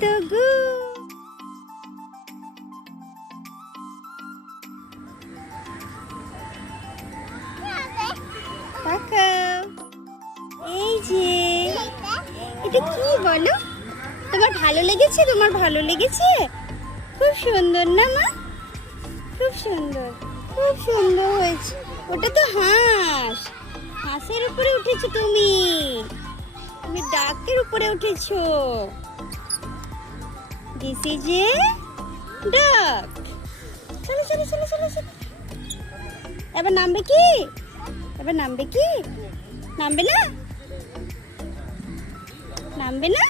তো গু তাকাও, এই যে এটা কি বলো? তোমার ভালো লেগেছে? তোমার ভালো লেগেছে? খুব সুন্দর না মা? খুব সুন্দর, খুব সুন্দর হয়েছে। ওটা তো হাঁস, হাঁসের উপরে উঠেছো তুমি, তুমি ডাকের উপরে উঠেছো। দিস ইজ এ ডাক। চলো চলো চলো চলো চলো। এবার নামবে কি? এবার নামবে কি? নামবে না? নামবে না?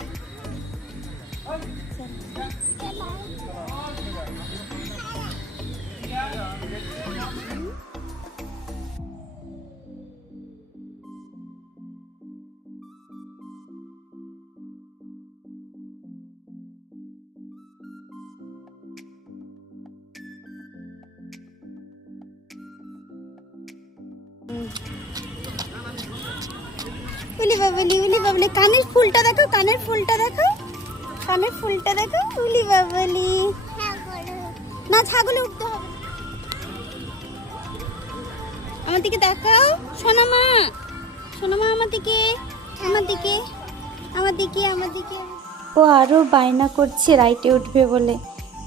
উলি বাবলি, উলি বাবলি, কানের ফুলটা দেখো, কানের ফুলটা দেখো, কানের ফুলটা দেখো। উলি বাবলি, না ছাগলে উঠতে হবে। আমার দিকে দেখাও সোনামা, সোনামা আমার দিকে, আমার দিকে, আমার দিকে, আমার দিকে। ও আরও বায়না করছে রাইটে উঠবে বলে,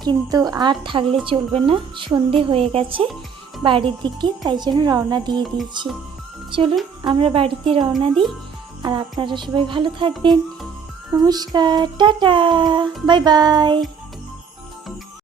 কিন্তু আর থাকলে চলবে না, সন্ধে হয়ে গেছে বাড়ির দিকে, তাই জন্য রওনা দিয়ে দিয়েছি। চলুন আমরা বাড়িতে রওনা দিই, আর আপনারা সবাই ভালো থাকবেন। নমস্কার, টাটা, বাই বাই।